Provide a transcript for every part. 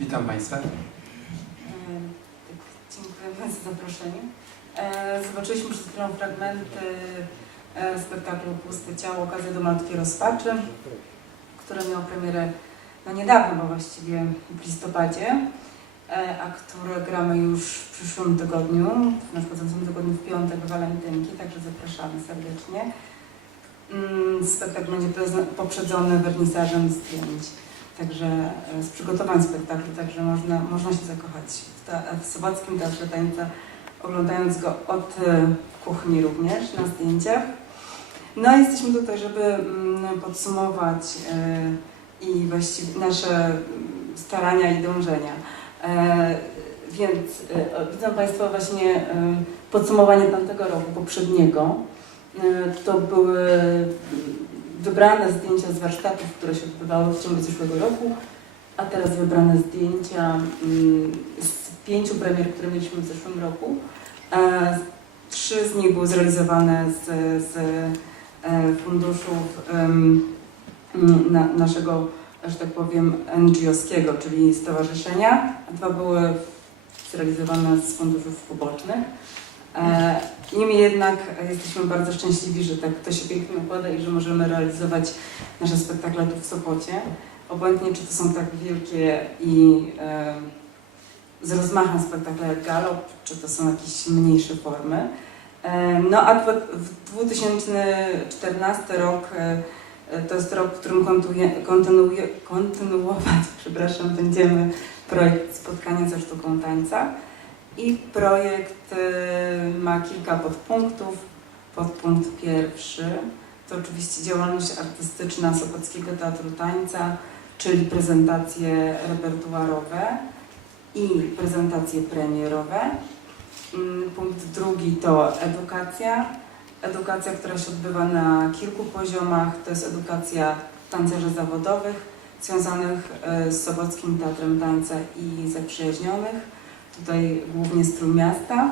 Witam Państwa. E, Dziękujemy za zaproszenie. E, Zobaczyliśmy przed chwilą fragmenty e, spektaklu Puste Ciało, okazja do Malutkiej Rozpaczy, który miał premierę no niedawno, bo właściwie w listopadzie, a które gramy już w przyszłym tygodniu, w nadchodzącym tygodniu w piątek walentynki, także zapraszamy serdecznie. Mm, Spektakl będzie poprzedzony wernisażem zdjęć. Także e, z przygotowań spektaklu, także można, można się zakochać w, ta, w Sobockim Teatrze Tańca, oglądając go od e, kuchni również na zdjęciach. No i jesteśmy tutaj, żeby mm, podsumować e, i właściwie nasze mm, starania i dążenia. Więc widzą Państwo właśnie podsumowanie tamtego roku poprzedniego. To były wybrane zdjęcia z warsztatów, które się odbywały w ciągu zeszłego roku, a teraz wybrane zdjęcia mm, z pięciu premier, które mieliśmy w zeszłym roku. E, Trzy z nich były zrealizowane z, z e, funduszów mm, na, naszego, że tak powiem, NGO-skiego, czyli stowarzyszenia, dwa były zrealizowane z funduszów pobocznych. E, Niemniej jednak jesteśmy bardzo szczęśliwi, że tak to się pięknie układa i że możemy realizować nasze spektakle tu w Sopocie. Obojętnie, czy to są tak wielkie i e, z rozmachem spektakle jak Galop, czy to są jakieś mniejsze formy. E, no a w 2014 rok to jest rok, w którym kontynuować przepraszam, będziemy projekt Spotkanie ze sztuką tańca. I projekt y, ma kilka podpunktów. Podpunkt pierwszy to oczywiście działalność artystyczna Sopockiego Teatru Tańca, czyli prezentacje repertuarowe i prezentacje premierowe. Mm, Punkt drugi to edukacja. Edukacja, która się odbywa na kilku poziomach. To jest edukacja tancerzy zawodowych związanych y, z Sobockim Teatrem Tańca i zaprzyjaźnionych tutaj głównie z Trójmiasta.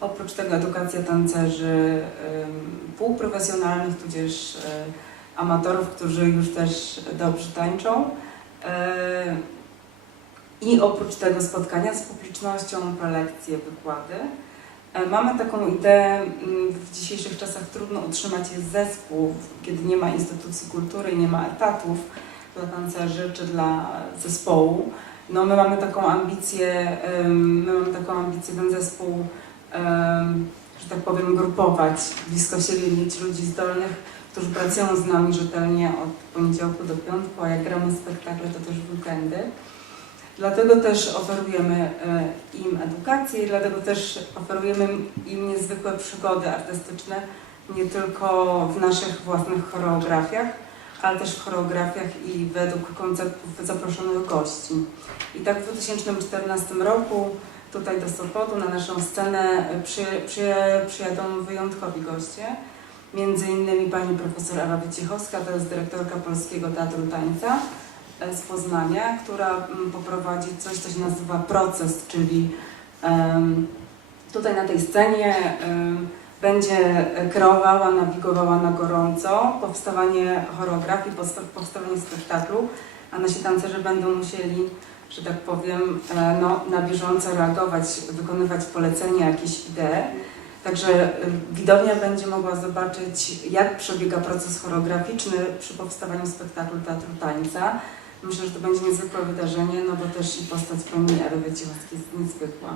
Oprócz tego edukacja tancerzy półprofesjonalnych, tudzież y, amatorów, którzy już też dobrze tańczą. Y, I oprócz tego spotkania z publicznością, prelekcje, wykłady. E, Mamy taką ideę, mm, w dzisiejszych czasach trudno utrzymać jest zespół, kiedy nie ma instytucji kultury nie ma etatów dla tancerzy czy dla zespołu. No my mamy taką ambicję, my mamy taką ambicję ten zespół, że tak powiem, grupować, blisko siebie mieć ludzi zdolnych, którzy pracują z nami rzetelnie od poniedziałku do piątku, a jak gramy spektakle, to też w weekendy. Dlatego też oferujemy e, im edukację dlatego też oferujemy im niezwykłe przygody artystyczne, nie tylko w naszych własnych choreografiach, ale też w choreografiach i według konceptów zaproszonych gości. I tak w 2014 roku tutaj do Sopotu na naszą scenę przy, przy, przyjadą wyjątkowi goście. Między innymi pani profesor Ewa Wyciechowska, to jest dyrektorka Polskiego Teatru Tańca z Poznania, która mm, poprowadzi coś, co się nazywa proces, czyli em, tutaj na tej scenie em, będzie kreowała, nawigowała na gorąco powstawanie choreografii, powsta- powstawanie spektaklu, a nasi tancerze będą musieli, że tak powiem, e, no, na bieżąco reagować, wykonywać polecenia, jakieś idee. Także y, widownia będzie mogła zobaczyć, jak przebiega proces choreograficzny przy powstawaniu spektaklu Teatru Tańca. Myślę, że to będzie niezwykłe wydarzenie, no bo też i postać pani Ewy Wyciechowskiej jest niezwykła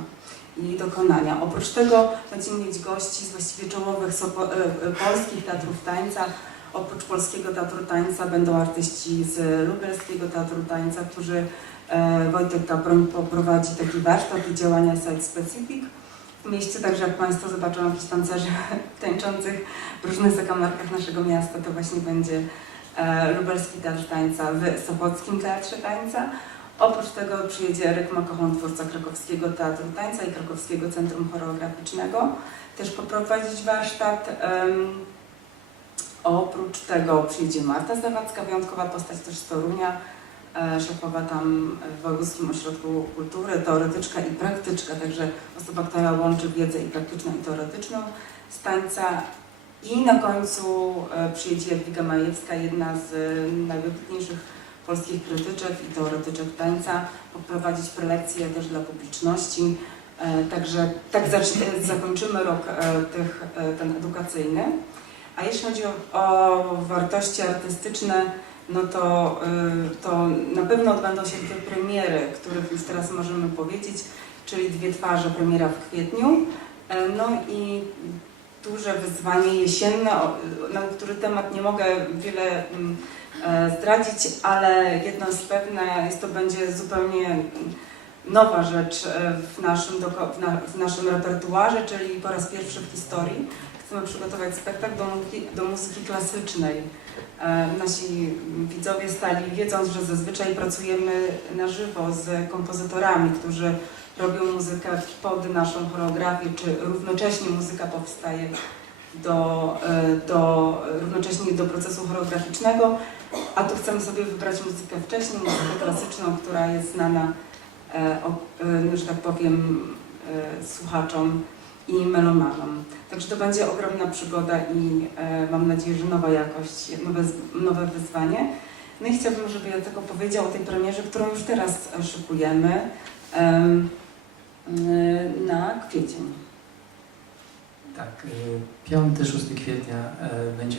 i dokonania. Oprócz tego będziemy mieć gości z właściwie czołowych sopo- e, e, polskich teatrów tańca. Oprócz Polskiego Teatru Tańca będą artyści z Lubelskiego Teatru Tańca, którzy e, Wojtek Kaproń poprowadzi taki warsztat i działania site specific w mieście, także jak Państwo zobaczą jakichś tancerzy tańczących w różnych zakamarkach naszego miasta, to właśnie będzie Lubelski Teatr Tańca w Sopockim Teatrze Tańca. Oprócz tego przyjedzie Eryk Makochon, twórca Krakowskiego Teatru Tańca i Krakowskiego Centrum Choreograficznego, też poprowadzić warsztat. Oprócz tego przyjedzie Marta Zawadzka, wyjątkowa postać też z Torunia, e, szefowa tam w Wojewódzkim Ośrodku Kultury, teoretyczka i praktyczka, także osoba, która łączy wiedzę i praktyczną i teoretyczną z tańca. I na końcu e, przyjedzie Jadwiga Majewska, jedna z e, najwybitniejszych polskich krytyczek i teoretyczek tańca, poprowadzić prelekcje też dla publiczności. E, Także tak zakończymy rok tych, ten edukacyjny. A jeśli chodzi o, o wartości artystyczne, no to, to na pewno odbędą się dwie premiery, których już teraz możemy powiedzieć, czyli dwie twarze, premiera w kwietniu, no i duże wyzwanie jesienne, na który temat nie mogę wiele mm, e, zdradzić, ale jedno jest pewne, jest to będzie zupełnie nowa rzecz e, w naszym, w naszym repertuarze, czyli po raz pierwszy w historii chcemy przygotować spektakl do, muzyki- do muzyki klasycznej. E, Nasi widzowie stali, wiedząc, że zazwyczaj pracujemy na żywo z kompozytorami, którzy robią muzykę pod naszą choreografię, czy równocześnie muzyka powstaje do, e, do, równocześnie do procesu choreograficznego, a tu chcemy sobie wybrać muzykę wcześniej, muzykę klasyczną, która jest znana, e, że tak powiem, słuchaczom i melomanom. Także to będzie ogromna przygoda i e, mam nadzieję, że nowa jakość, nowe, nowe wyzwanie. No i chciałabym, żeby ja tylko powiedział o tej premierze, którą już teraz e, szykujemy em, y, na kwiecień. Tak, 5-6 kwietnia e, będzie,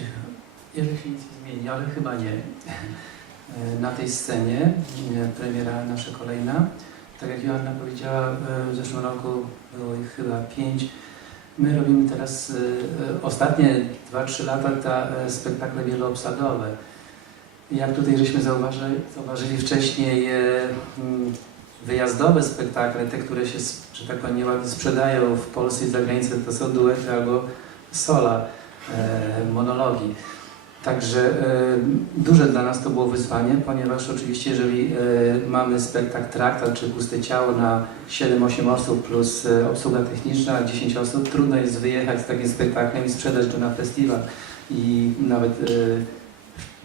jeżeli się nic nie zmieni, ale chyba nie, e, na tej scenie e, premiera nasza kolejna. Tak jak Joanna powiedziała, e, w zeszłym roku było ich chyba pięć. My robimy teraz e, e, ostatnie 2-3 lata ta e, spektakle wieloobsadowe. Jak tutaj żeśmy zauważyli, zauważyli wcześniej e, mm, wyjazdowe spektakle, te, które się, że tak powiem, nieładnie sprzedają w Polsce i za granicą, to są duety albo sola, e, monologi. Także e, duże dla nas to było wyzwanie, ponieważ oczywiście jeżeli e, mamy spektakl traktat czy puste ciało na 7-8 osób plus e, obsługa techniczna 10 osób, trudno jest wyjechać z takim spektaklem i sprzedać go na festiwal. I nawet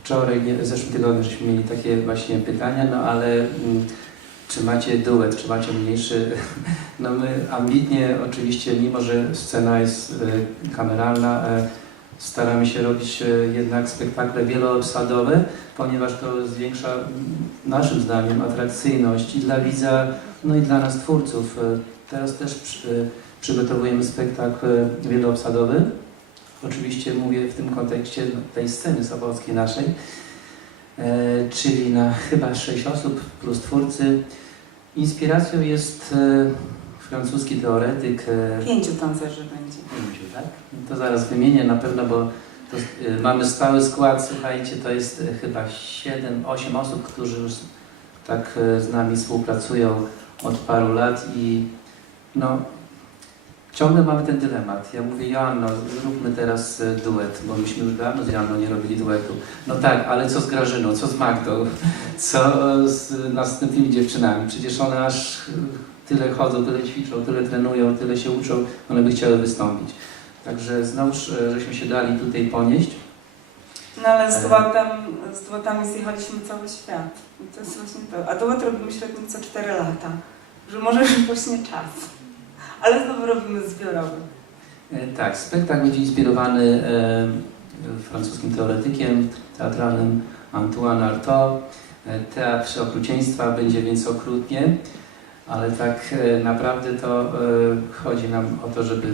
wczoraj, w zeszłym tygodniu żeśmy mieli takie właśnie pytania, no ale mm, czy macie duet, czy macie mniejszy. No my ambitnie oczywiście, mimo że scena jest kameralna, staramy się robić e, jednak spektakle wieloobsadowe, ponieważ to zwiększa mm, naszym zdaniem atrakcyjność i dla widza, no i dla nas twórców. E, Teraz też przy, e, przygotowujemy spektakl wieloobsadowy. Oczywiście mówię w tym kontekście tej sceny sobockiej naszej, czyli na chyba 6 osób plus twórcy. Inspiracją jest francuski teoretyk. E, Pięciu tancerzy będzie. pięciu, tak? To zaraz wymienię na pewno, bo to, e, mamy stały skład, słuchajcie, to jest e, chyba 7-8 osób, którzy już tak e, z nami współpracują od paru lat i no, ciągle mamy ten dylemat. Ja mówię, Joanno, zróbmy teraz duet, bo myśmy już dawno z Joanną nie robili duetu. No tak, ale co z Grażyną, co z Magdą, co z następnymi dziewczynami? Przecież one aż tyle chodzą, tyle ćwiczą, tyle trenują, tyle się uczą, one by chciały wystąpić. Także znowuż e, żeśmy się dali tutaj ponieść. No ale z duetem, z duetami zjechaliśmy cały świat. I to jest właśnie to. A duet robimy średnio co 4 lata. Że może już właśnie czas. Ale znowu robimy zbiorowy. E, Tak, spektakl będzie inspirowany e, francuskim teoretykiem teatralnym Antoine Artaud. Teatr okrucieństwa będzie więc okrutnie, ale tak e, naprawdę to e, chodzi nam o to, żeby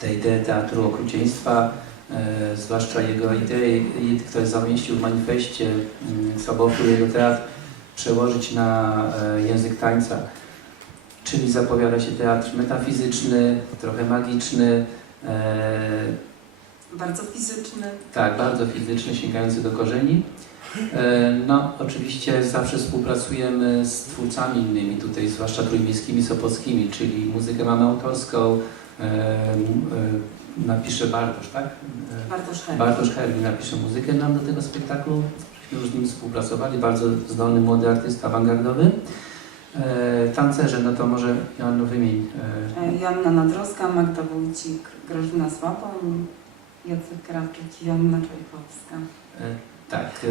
tę ideę teatru okrucieństwa, e, zwłaszcza jego idei, które zamieścił w manifestie mm, Sobotu jego teatr, przełożyć na język tańca. Czyli zapowiada się teatr metafizyczny, trochę magiczny, Bardzo fizyczny. tak, bardzo fizyczny, sięgający do korzeni. E, no, oczywiście zawsze współpracujemy z twórcami innymi, tutaj zwłaszcza trójmiejskimi, sopockimi, czyli muzykę mamy autorską, e, e, napisze Bartosz, tak? Bartosz Herr. Bartosz Herwin napisze muzykę nam do tego spektaklu. Już z nim współpracowali, bardzo zdolny młody artysta awangardowy. E, tancerze, no to może Joanno wymień. E, Joanna Nadrowska, Magda Wójcik, Grażyna Słaboń, Jacek Krawczyk i Joanna Czajkowska. e, tak, e,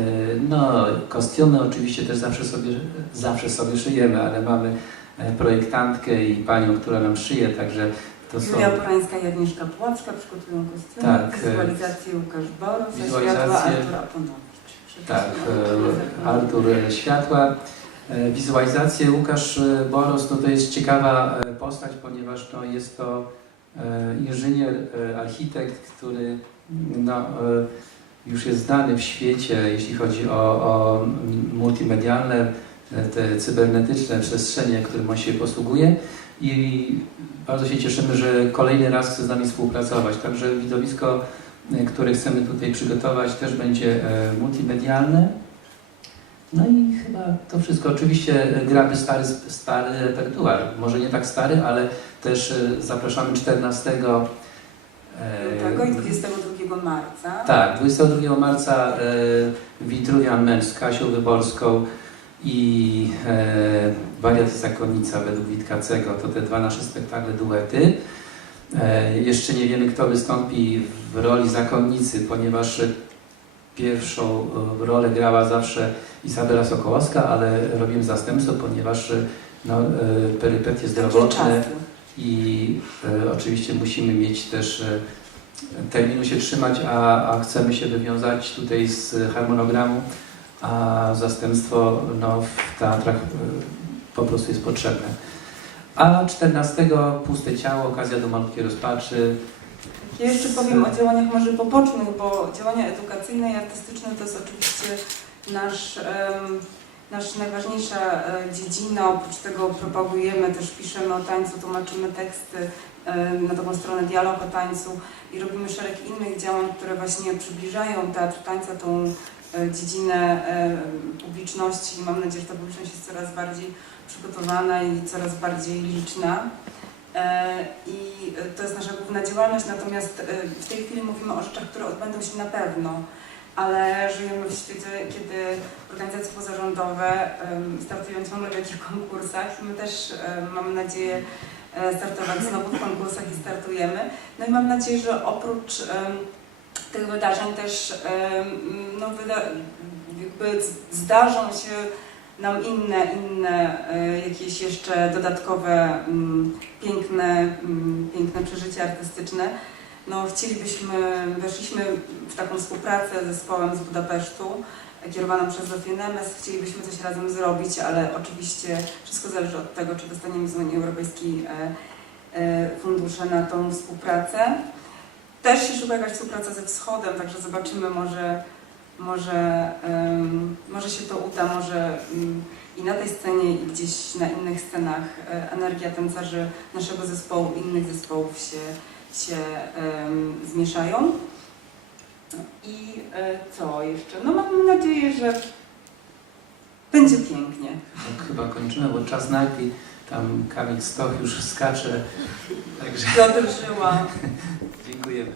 no kostiumy oczywiście też zawsze sobie, zawsze sobie szyjemy, ale mamy e, projektantkę i panią, która nam szyje, także to są Julia Porańska i Agnieszka Pułapska przygotują kostiumy, Tak, wizualizację Łukasz Boros, światła Artur Aponowicz. Tak, Artur Światła. Wizualizację Łukasz Boros no to jest ciekawa postać, ponieważ no, jest to inżynier, e, architekt, który no, e, już jest znany w świecie, jeśli chodzi o, o multimedialne, e, te cybernetyczne przestrzenie, którym on się posługuje i bardzo się cieszymy, że kolejny raz chce z nami współpracować. Także widowisko, e, które chcemy tutaj przygotować też będzie e, multimedialne. No i chyba to wszystko. Oczywiście e, gramy stary, stary repertuar. Może nie tak stary, ale też e, zapraszamy 14 e, Lutego i 22 marca. tak, 22 marca e, Witruwian Męcz z Kasią Wyborską i e, Wariat Zakonnica według Witkacego. To te dwa nasze spektakle, duety. E, jeszcze nie wiemy, kto wystąpi w roli zakonnicy, ponieważ pierwszą e, rolę grała zawsze Izabela Sokołowska, ale robimy zastępstwo, ponieważ no, e, perypetie zdrowotne czasy. I e, oczywiście musimy mieć też e, terminu się trzymać, a, a chcemy się wywiązać tutaj z harmonogramu, a zastępstwo no, w teatrach e, po prostu jest potrzebne. A 14 puste ciało, okazja do malutkiej rozpaczy. Ja jeszcze powiem o działaniach może pobocznych, bo działania edukacyjne i artystyczne to jest oczywiście nasz, nasz najważniejsza e, dziedzina. Oprócz tego propagujemy, też piszemy o tańcu, tłumaczymy teksty em, na taką stronę dialog o tańcu i robimy szereg innych działań, które właśnie przybliżają teatr tańca, tą e, dziedzinę e, publiczności. Mam nadzieję, że ta publiczność jest coraz bardziej przygotowana i coraz bardziej liczna. E, I e, to jest nasza główna działalność, natomiast e, w tej chwili mówimy o rzeczach, które odbędą się na pewno, ale żyjemy w świecie, kiedy organizacje pozarządowe startują ciągle w jakichś konkursach my też mamy nadzieję e, startować znowu w konkursach i startujemy. No i mam nadzieję, że oprócz tych wydarzeń też no, jakby zdarzą się nam inne, inne e, jakieś jeszcze dodatkowe mm, piękne, mm, piękne przeżycia artystyczne. No, chcielibyśmy, weszliśmy w taką współpracę z zespołem z Budapesztu, kierowaną przez Zofię. Chcielibyśmy coś razem zrobić, ale oczywiście wszystko zależy od tego, czy dostaniemy z Unii Europejskiej e, e, fundusze na tą współpracę. Też się szuka jakaś współpraca ze Wschodem, także zobaczymy, może, może, może się to uda, może mm, i na tej scenie, i gdzieś na innych scenach e, energia tancerzy naszego zespołu, innych zespołów się, się zmieszają. I e, co jeszcze? No mam nadzieję, że będzie pięknie. Tak chyba kończymy, bo czas nagli. Tam Kamil Stoch już skacze. Także Piotr Żyła. dziękujemy.